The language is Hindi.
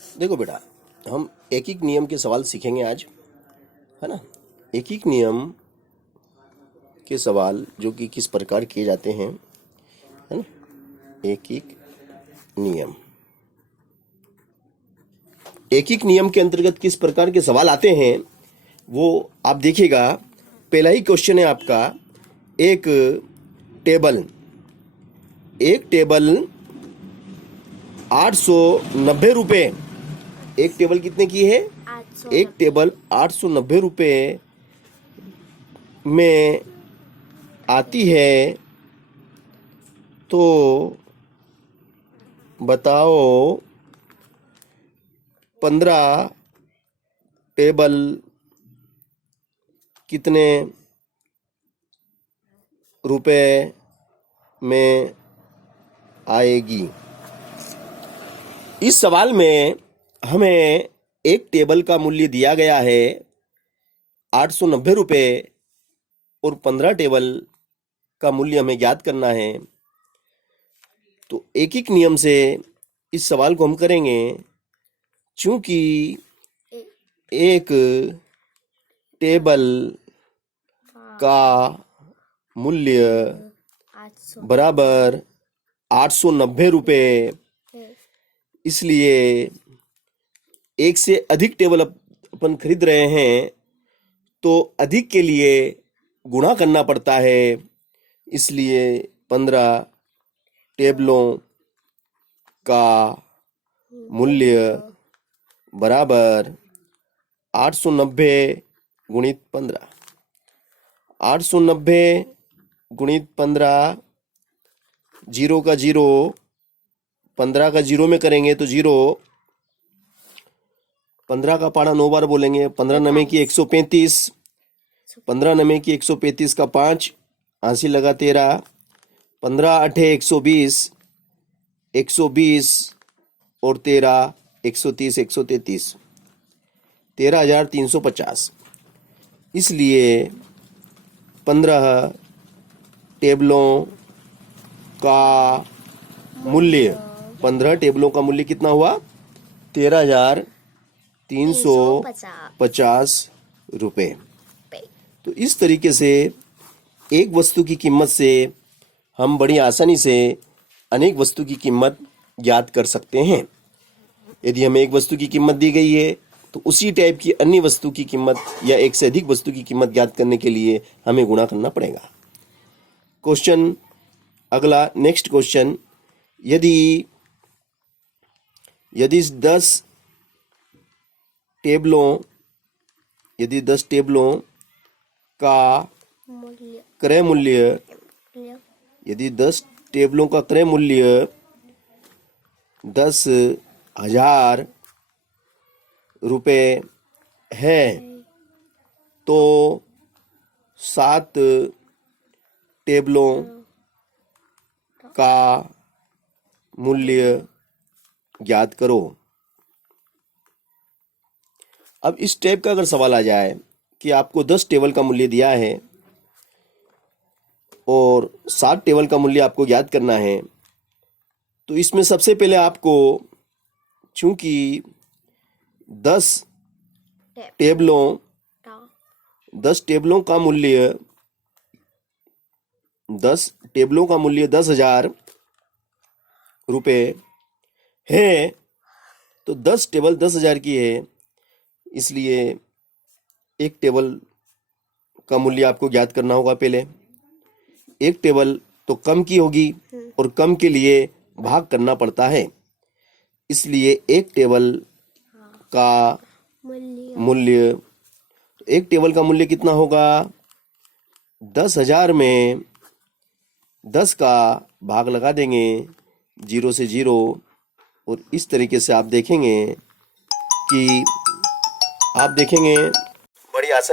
देखो बेटा, हम एक एक नियम के सवाल सीखेंगे आज, है ना। एक एक नियम के सवाल जो कि किस प्रकार किए जाते हैं, है ना। एक एक नियम, एक एक नियम के अंतर्गत किस प्रकार के सवाल आते हैं वो आप देखिएगा। पहला ही क्वेश्चन है आपका, एक टेबल 890 रुपए। एक टेबल कितने की है? एक टेबल 890 रुपए में आती है, तो बताओ 15 टेबल कितने रुपए में आएगी। इस सवाल में हमें एक टेबल का मूल्य दिया गया है 890 रुपए और 15 टेबल का मूल्य हमें ज्ञात करना है। तो एक एक नियम से इस सवाल को हम करेंगे। चूंकि एक टेबल का मूल्य बराबर 890 रुपए, इसलिए एक से अधिक टेबल अपन खरीद रहे हैं तो अधिक के लिए गुणा करना पड़ता है। इसलिए 15 टेबलों का मूल्य बराबर 890 गुणित 15। 890 गुणित 15, जीरो का जीरो, 15 का जीरो में करेंगे तो जीरो, 15 का पाड़ा 9 बार बोलेंगे। 15 नमे की 135, 15 नमे की 135 का 5, आंसी लगा 13, 15 अठे 120, 120 और 13 130, 133, 13,350। इसलिए 15 टेबलों का मूल्य, 15 टेबलों का मूल्य कितना हुआ? 13,350 रुपए। तो इस तरीके से एक वस्तु की कीमत से हम बड़ी आसानी से अनेक वस्तु की कीमत ज्ञात कर सकते हैं। यदि हमें एक वस्तु की कीमत दी गई है तो उसी टाइप की अन्य वस्तु की कीमत या एक से अधिक वस्तु की कीमत ज्ञात करने के लिए हमें गुणा करना पड़ेगा। क्वेश्चन अगला, नेक्स्ट क्वेश्चन, यदि 10 टेबलों का क्रय मूल्य, यदि 10 टेबलों का क्रय मूल्य 10,000 रुपए है तो 7 टेबलों का मूल्य ज्ञात करो। अब इस टाइप का अगर सवाल आ जाए कि आपको 10 टेबल का मूल्य दिया है और 7 टेबल का मूल्य आपको ज्ञात करना है, तो इसमें सबसे पहले आपको, चूंकि 10 टेबलों का मूल्य 10,000 रुपए है, तो 10 टेबल 10,000 की है, इसलिए एक टेबल का मूल्य आपको ज्ञात करना होगा। पहले एक टेबल तो कम की होगी और कम के लिए भाग करना पड़ता है, इसलिए एक टेबल का मूल्य, एक टेबल का मूल्य कितना होगा? 10,000 में 10 का भाग लगा देंगे, 0 से 0, और इस तरीके से आप देखेंगे